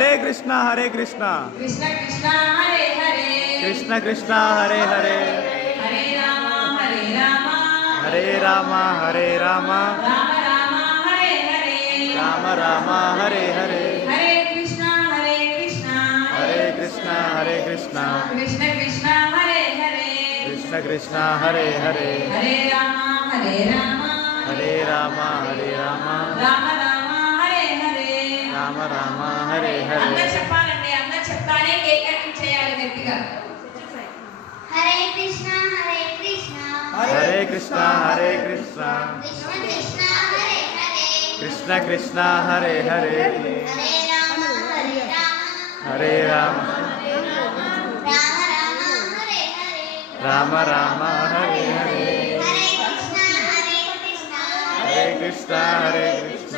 हरे कृष्णा कृष्ण कृष्णा हरे हरे कृष्ण कृष्ण हरे हरे हरे राम हरे राम हरे राम राम राम हरे हरे राम राम हरे हरे हरे कृष्णा हरे कृष्णा कृष्ण कृष्ण हरे हरे कृष्ण कृष्ण हरे हरे हरे राम हरे राम हरे राम राम राम हरे हरे राम राम हरे हरे అందరూ చెప్పాలండి అందరూ చెప్తానే కేక్ కటింగ్ చేయాలి గట్టిగా हरे कृष्णा कृष्ण कृष्ण कृष्ण कृष्ण हरे हरे हरे राम राम राम हरे हरे हरे कृष्ण हरे कृष्णा हरे कृष्ण